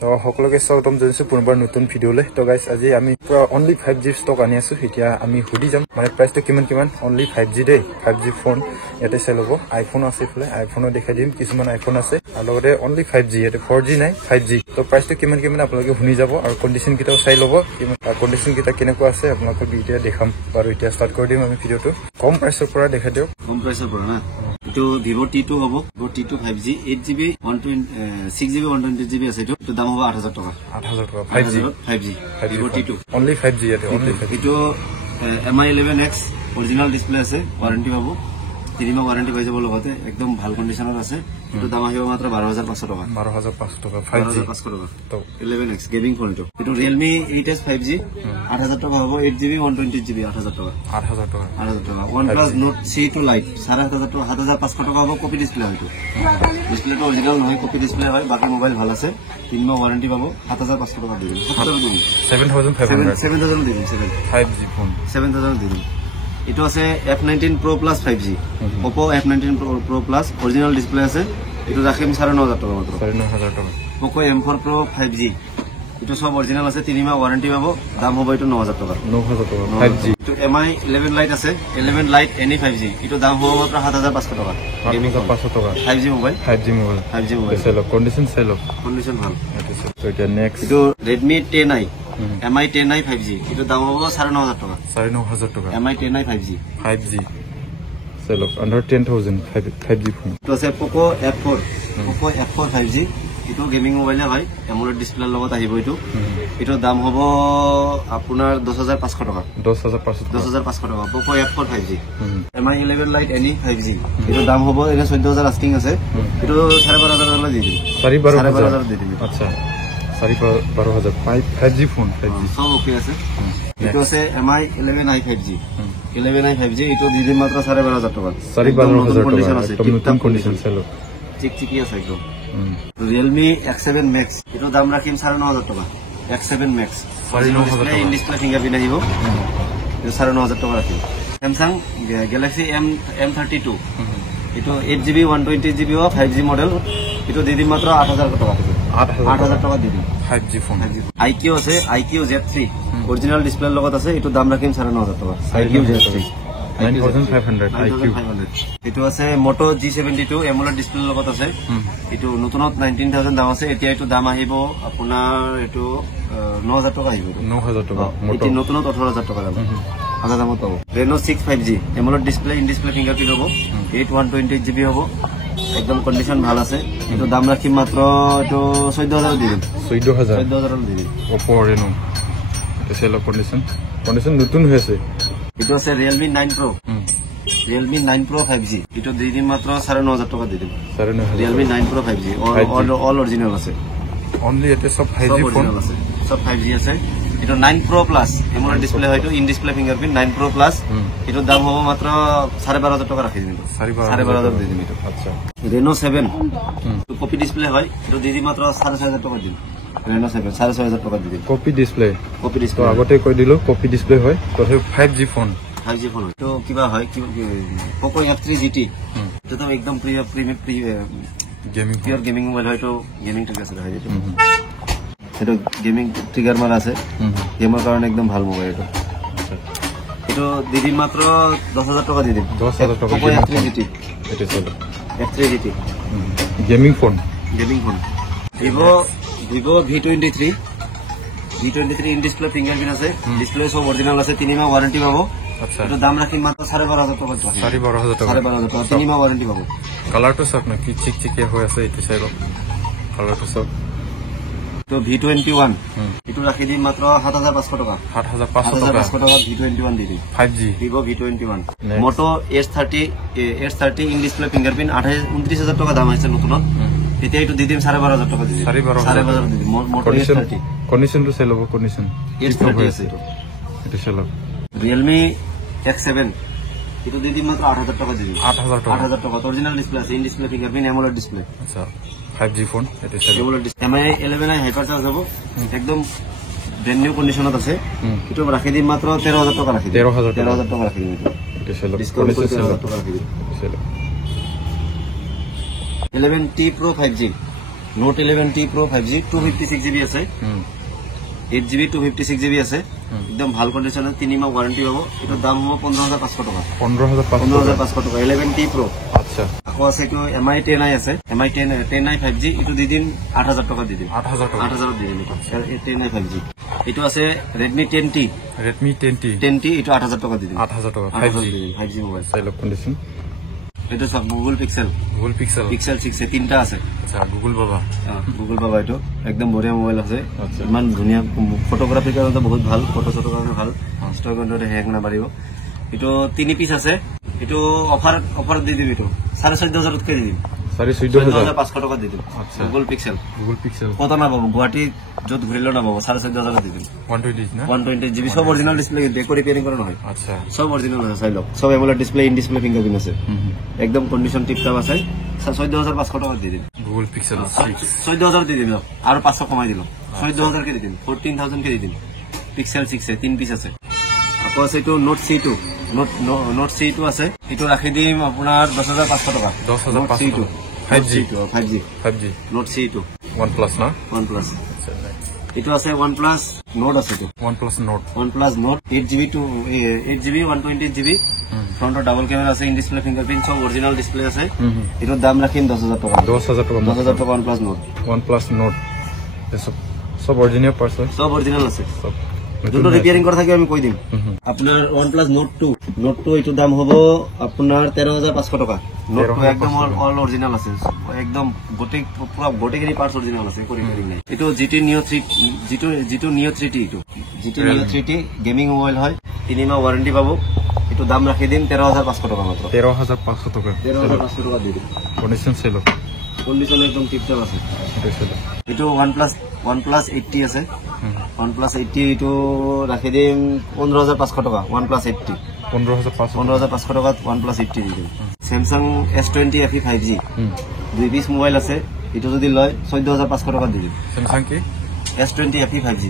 তো সকলোকে স্বাগতম জনাইছো পুনৰবাৰ নতুন ভিডিঅ'লে। তো গাইস আজি আমি পুৰা অনলি 5G ষ্টক আনি আছো। এতিয়া আমি সুধি যাম মানে প্ৰাইচটো কিমান অনলি 5G দেই। 5G ফোন ইয়াতে চাই ল'ব। আইফোন আছে ফলে আইফোনো দেখাই দিম, কিছুমান আইফোন আছে আৰু লগতে অনলি 5G, ইয়াতে 4G নাই 5G। তো প্ৰাইচটো কিমান আপোনালোকে শুনি যাব আৰু কণ্ডিশ্যন কেইটাও চাই ল'ব, কণ্ডিশ্যন কেইটা কেনেকুৱা আছে আপোনালোকক এতিয়া দেখাম। বাৰু এতিয়া ষ্টাৰ্ট কৰি দিম আমি ভিডিঅ'টো। কম প্ৰাইচৰ পৰা দেখাই দিওঁ। কম প্ৰাইচৰ পৰা না এইটো Vivo T2 হ'ব। Vivo T2 5G 8GB 6GB 128GB আছে। এইটো দাম হ'ব 8000 টকা। 8000 টকা 5G Vivo T2 only 5G ইয়াতে অনলি 5G। এইটো MI 11X অৰিজিনাল ডিসপ্লে আছে, ওয়ারেন্টি পাবো, 3 মাহ ওয়ারেন্টি পাই যাব লগতে, একদম ভাল কন্ডিশনত আছে। এইটো দাম আহিব মাত্ৰ 12500 টকা। 12500 টকা 5G 12500 টকা। তো 11X গেমিং ফোন এইটো। এইটো Realme 8S 5G 8000 টকা হ'ব। 8GB 128GB 8000 টকা। 8000 টকা। 8000 টকা। OnePlus Note C2 Lite 7500 টকা 7500 টকা হ'ব। কপি ডিসপ্লে হয়তো, ডিসপ্লেটো অরিজিনাল নহয়, কপি ডিসপ্লে হয়। বাকি মোবাইল ভাল আছে, 3 মাহ ওয়ারেন্টি পাবো। 7500 টাকা দিবেন। 7500 দিবেন। 5G ফোন 7000 দিবেন। এইটো আছে F19 Pro Plus 5G, Oppo F19 Pro Plus original display আছে। এইটো রাখিম 9500 টাকা মাত্র। 9500 টাকা। Poco M4 Pro 5G এইটো সব অরিজিনাল আছে, 3 মাহ ওয়ারেন্টি পাবো। দাম হবে এইটো 9000 টাকা। 9000 টাকা 5G। এইটো MI 11 Lite আছে, 11 Lite Any 5G এইটো দাম হবে মাত্র 7500 টাকা। 7500 টাকা 5G mobile. 5G mobile sale condition sale condition ভাল। তো এটা নেক্সট এইটো Redmi 10i MI 10i 5G এইটো দাম হ'ব 9500 টাকা। 9500 টাকা MI 10i 5G 5G cell under 10000 5G phone. তো আছে Poco F4 Poco F4 5G এইটো গেমিং মোবাইল হয়, AMOLED ডিসপ্লেৰ লগত আহিব। এইটো দাম হ'ব আপোনাৰ 10500 টকা। 10500 টকা Poco F4 5G। MI 11 Lite Any 5G এইটো দাম হ'ব এনে 14000 আস্কিং আছে। এইটো 12500 দি দিম। 12500 দি দিম। আচ্ছা 12500 5G ফোন 5G সব ওকে আছে। এইটো আছে MI 11i 5G 11i 5G এইটো দি দিম মাত্ৰ 12500 টকা। 12500 কন্ডিশন আছে, নতুন কন্ডিশন সেল চিকচিকি আছে একদম। Realme X7 Max এইটো দাম ৰাখিম 9500 টকা। X7 Max 9500 ইন ডিসপ্লে ফিঙ্গাৰপ্ৰিন্ট আহিব, এইটো 9500 টকা ৰাখিম। Samsung Galaxy M32 এইটো 8GB 128GB 5G মডেল, এইটো দি দিম মাত্ৰ 8000 টকা। 8000 টকা দি দিম। 5G phone. IQ আছে, IQ Z3 অরিজিনাল ডিসপ্লেৰ লগত আছে, এইটো দাম ৰাখিম 9500 টকা। IQ Z3 9500 IQ। এইটো আছে Moto G72 AMOLED ডিসপ্লেৰ লগত আছে। এইটো নতুনত 19000 দাম আছে, এতিয়া এইটো দাম আহিব আপোনাৰ এইটো 9000 টকা আহিব। 9000 টাকা মোটো নতুনত 18000 টকা দাম। আধা দামত পাব। Reno 6 5G AMOLED display in display fingerprint হ'ব, 128GB হ'ব, একদম কন্ডিশন ভাল আছে। এইটো দাম ৰাখিম মাত্ৰ এইটো 14000 দি দিম। 14000 দি দিম। Oppo Reno এটা সেল কন্ডিশন নতুন হৈছে। এইটো আছে Realme 9 Pro Realme 9 Pro 5G এইটো দি দিম মাত্ৰ 9500 টকা দি দিম। 9500 Realme 9 Pro 5G all original আছে। অনলি এতে সব 5G ফোন আছে, সব 5G আছে। এইটো 9 Pro Plus AMOLED ডিসপ্লে হয়তো in display fingerprint 9 Pro Plus এইটো দাম হ'ব মাত্ৰ 12500 টকা ৰাখি দিম। 12500 দি দিম এইটো। আচ্ছা Reno 7 তো কপি ডিসপ্লে হয়, এইটো দি দিম মাত্ৰ 6500 টকা দিম। Reno 7 6500 টকা দি দিম। কপি ডিসপ্লে তো আগতে কৈ দিলো কপি ডিসপ্লে হয়, তথাপি 5G ফোন। 5G ফোন তো কিবা হয় কি Poco F3 GT তো তো একদম পিওর গেমিং মোবাইল হয়তো গেমিং ট্রিগার আছে হয়। এটা গেমিং ট্রিগার মারা আছে, গেমের কারণে একদম ভালো মোবাইল। এটা দি দিম মাত্র 10000 টাকা দি দিম। 10000 টাকা Poco F3 GT এটা চলো F3 GT gaming phone. Vivo V23 in display fingerprint আছে, ডিসপ্লে সব অরিজিনাল আছে, 3 মাহ ওয়ারেন্টি পাবো। আচ্ছা এটা দাম রাখি মাত্র 12500 টাকা। 12500 টাকা 12500 টাকা 3 মাহ ওয়ারেন্টি পাবো। কালারটো সব না কি চিকচিকিয়া হৈ আছে, এটা চাইলো কালারটো সব। তো V21 এটো রাখি দিম মাত্র 7500 টাকা। 7500 টাকা V21 দি দিম। 5G Vivo V21 Moto S30 in display fingerprint 29000 টাকা দাম আছে নতুন। এটা একটু দি দিম 12500 টাকা দি দিম। 12500 দি দিম। Moto S30 কন্ডিশন তো সেল হবে, কন্ডিশন S30 আছে এটা সেল। Realme X7 এটো দি দিম মাত্র 8000 টাকা দি দিম। 8000 টাকা অরিজিনাল ডিসপ্লে আছে, in display fingerprint AMOLED display. আচ্ছা 5G ফোন এটা sale. AMOLED display MI 11i hyper charge হবে, একদম ব্র্যান্ড নিউ কন্ডিশনত আছে। এটো রাখি দিম মাত্র 13000 টাকা রাখি দিম। 13000 টাকা রাখি দিম। এটা সেল ডিসকাউন্ট করে 13000 টাকা রাখি দিম। Cell 11T Pro 5G note 11T Pro 5G 256GB আছে 8GB 256GB আছে একদম ভাল কন্ডিশনে 3 মাহ ওয়ারেন্টি পাবো এটার দাম হবে 15500 টাকা 15500 টাকা 11T Pro আচ্ছা আকৌ আছে এটো MI 10i আছে MI 10i 5G এটো দি দিন 8000 টাকা দি দিন 8000 দি দিন 10i 5G এটো আছে Redmi 10T এটো 8000 টাকা দি দিন 8000 টাকা 5G mobile Sail of condition এটো সব Google Pixel 6 এ তিনটা আছে আচ্ছা Google বাবা এটো একদম বঢ়িয়া মোবাইল আছে ইমান ধুনিয়া ফটোগ্ৰাফি কাৰণে বহুত ভাল ফটো কাৰণে ভাল স্টক কন্ট্ৰলে হ্যাং না মাৰিব এটো 3 পিস আছে এটো অফার দি দিবি তো 14500 টাকা দি দিম 14500 টাকা দি দিম আচ্ছা Google Pixel কত না বাবু গুৱাহাটী যত ঘুরিলো না বাবু 14500 দি দিম 120 না 120GB সব অরিজিনাল ডিসপ্লে দেখো রিপেয়ারিং করা হয় আচ্ছা সব অরিজিনাল আছে চাই লক সব AMOLED display in display fingerprint আছে একদম কন্ডিশন টিপটপ আছে 14500 টাকা দি দিম Google Pixel 14000 দি দিম আর 500 কমাই দিলাম 14000 কে দি দিম 14000 কে দি দিম Pixel 6 এ 3 পিস আছে আকৌ আছে তো Note C2 Note C2 আছে এটো রাখি দিম আপনার 10500 টাকা 10500 5G Note C2 OnePlus না OnePlus এটো আছে OnePlus Note আছে তো OnePlus Note 8GB 128GB front double camera আছে ইন ডিসপ্লে ফিঙ্গারপ্রিন্ট সব অরিজিনাল ডিসপ্লে আছে এটার দাম রাখিন 10000 টাকা 10000 টাকা OnePlus Note সব অরিজিনাল পার্টস সব অরিজিনাল আছে সব দুটো রিপেয়ারিং করা থাকে আমি কই দিম আপনার OnePlus Note 2 এটার দাম হবে আপনার 13500 টাকা Note 2 একদম অল অরিজিনাল আছে একদম পুরো গোটেগরি পার্টস অরিজিনাল আছে কোন রিপেয়ারিং নাই এটা GT Neo 3T GT Neo 3T gaming mobile হয় 3 মাহ ওয়ারেন্টি পাবো এটা দাম রাখি দিন 13500 টাকা মাত্র 13500 টাকা দিয়ে দিন কন্ডিশন একদম টিপটপ আছে এটা OnePlus 80 আছে OnePlus 80 এটো রাখি দিম 15500 টাকা OnePlus 80 15500 টাকা OnePlus 80 দি দিম Samsung S20 FE 5G দুই পিস মোবাইল আছে এটো যদি লয় 14500 টাকা দি দিম Samsung কি S20 FE 5G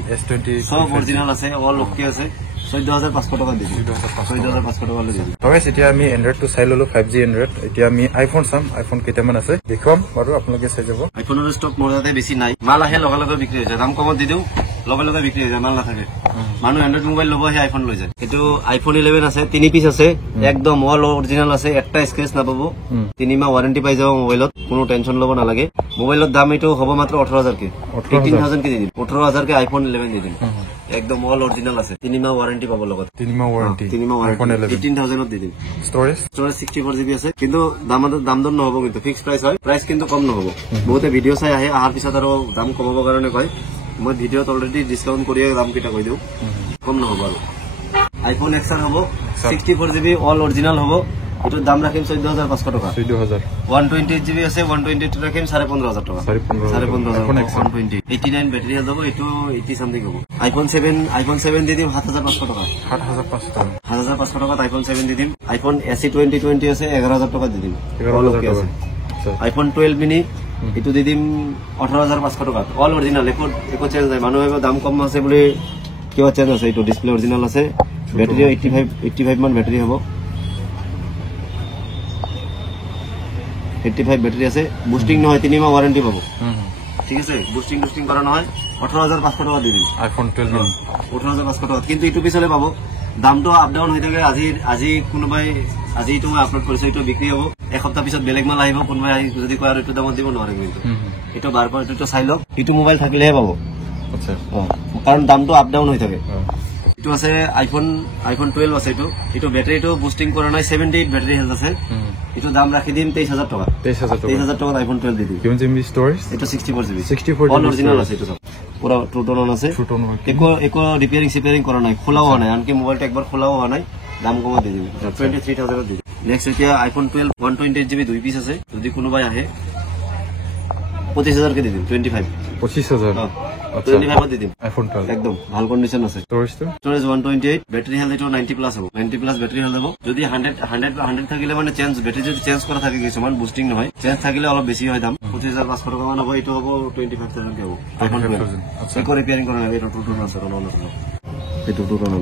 সব অরিজিনাল আছে অল ওকে আছে 14500 টাকা দি দিম 14500 টাকা দি দিম তবে এতিয়া আমি Android তো চাই ললো 5G Android এতিয়া আমি iPhone চাম iPhone কেটামান আছে দেখুৱাম বাৰু আপোনালোকে চাই যাব iPhoneৰ ষ্টক মৰদাতে বেছি নাই মাল আহে লগে লগে বিক্ৰী হৈ যায় দাম কমত দি দিও লগে লগে বিক্ৰী হৈ যায় মাল নাথাকে মানুহ Android মোবাইল লব হে iPhone লৈ যায় এটো iPhone 11 আছে 3 পিস আছে একদম অল অরিজিনাল আছে একটা স্ক্র্যাচ না পাবো 3 মাহ ওয়ারেন্টি পাই যাব মোবাইলত কোনো টেনশন লব না লাগে মোবাইলৰ দাম এটো হ'ব মাত্ৰ 18000 কে 18000 কে দি দিম 18000 কে iPhone 11 দি দিম একদম অল অরিজিনাল আছে 3 মাহ ওয়ারেন্টি পাবো লগত 3 মাহ ওয়ারেন্টি iPhone 11 18000 দি দিম স্টোরেজ 64GB আছে কিন্তু দাম দর নহব কিন্তু ফিক্স প্রাইস হয় প্রাইস কিন্তু কম নহব বহুতে ভিডিও চাই আহে আহাৰ পিছত আৰু দাম কমাব কাৰণে কয় মই ভিডিওত অলৰেডি ডিসকাউন্ট কৰি দাম কিটা কৈ দিও কম নহব আৰু iPhone XR হ'ব 64GB অল অরিজিনাল হ'ব এটার দাম রাখিম 14500 টাকা 128GB আছে 128 রাখিম 15500 টাকা 15500 120 89 ব্যাটারি দেব এটো 80 সামথিং হ'ব iPhone 7 দি দিম 7500 টাকা 7500 টাকা iPhone 7 দি দিম iPhone SE 2020 আছে 11000 টাকা দি দিম 11000 টাকা iPhone 12 mini এটো দি দিম 18500 টাকা অল অরিজিনাল একো চেঞ্জ নাই মানুহ দাম কম আছে বলে কিবা চেঞ্জ আছে এটো ডিসপ্লে অরিজিনাল আছে ব্যাটারি 85 মান ব্যাটারি হ'ব 85 ব্যাটারি আছে বুস্টিং নহয় 3 মাহ ওয়ারেন্টি পাবো ঠিক আছে বুস্টিং করা নহয় 18500 টাকা দি দিম iPhone 12 18500 টাকা কিন্তু ইটো পিছলে পাবো দামটো আপ ডাউন হৈ থাকে আজি কোনোবাই আজি তুমি আপলোড কৰিছো এটো বিক্রি হ'ব এক সপ্তাহ পিছত বেলেগ মাল আহিব কোনোবাই যদি কয় আৰু এটো দামত দিব নোৱাৰে কিন্তু এটো বাৰবাৰ এটো চাই লওক ইটো মোবাইল থাকিলেহে পাবো আচ্ছা কাৰণ দামটো আপ ডাউন হৈ থাকে এটো আছে iPhone 12 আছে এটো ব্যাটারিটো বুস্টিং কৰা নাই 78 ব্যাটারি হেলথ আছে এটো দাম রাখি দিম 23000 টাকা 23000 টাকা iPhone 12 দি দিম কিমান জিবি স্টোরেজ এটা 64GB অল অরিজিনাল আছে এটো সব পুরো ট্রুটন আছে একো রিপেয়ারিং করা নাই খোলাও হয় নাই আনকি মোবাইলটা একবার খোলাও হয় নাই দাম কম দি দিম 23000 দি দিম নেক্সট এতিয়া iPhone 12 128GB দুই পিস আছে যদি কোনোবাই আহে 25000 কে দি দিম 25000 25 দি দিম iPhone 12 একদম ভাল কন্ডিশন আছে স্টোরেজ 128 ব্যাটারি হেলথ এটো 90 প্লাস হ'ব 90 প্লাস ব্যাটারি হেলথ হ'ব যদি 100 থাকিলে মানে ব্যাটারি যদি চেঞ্জ করা থাকে কিছুমান বুস্টিং নহয় চেঞ্জ থাকিলে অলপ বেছি হয় দাম 25500 টাকা মান হ'ব এটো হ'ব 25000 কে হ'ব iPhone 12 আচ্ছা একো রিপেয়ারিং করা নাই এটো টুটন আছে এটো টুটন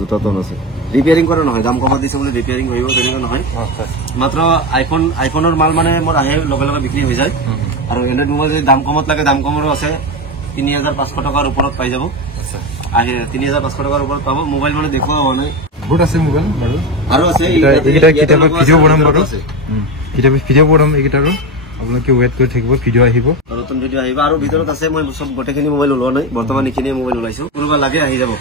দুটা আছে ৰিপেয়াৰিং কৰা নহয়, দাম কমত দিছে বুলি ৰিপেয়াৰিং কৰিব তেনেকুৱা নহয়। মাত্ৰ আইফোনৰ মাল মানে মোৰ আহে লগে লগে বিক্ৰী হৈ যায়। আৰু এণ্ড্ৰইড মোবাইল যদি দাম কমত লাগে, দাম কমৰো আছে, ৩৫০০ টকাৰ ওপৰত পাই যাব। আহে ৩৫০০ টকাৰ ওপৰত পাব। মোবাইল মানে দেখুওৱা হোৱা নাই, বহুত আছে মোবাইল বাৰু, আৰু আছে কেতিয়াবা ভিডিঅ' বনাম বাৰু, কেতিয়াবা ভিডিঅ' বনাম এইকেইটাৰো, আপোনালোকে ৱেইট কৰি থাকিব, ভিডিঅ' আহিব, নতুন ভিডিঅ' আহিব। আৰু ভিতৰত আছে, মই চব গোটেইখিনি মোবাইল ওলোৱা নাই বৰ্তমান, এইখিনিয়ে মোবাইল ওলাইছো, কোনোবা লাগে আহি যাব।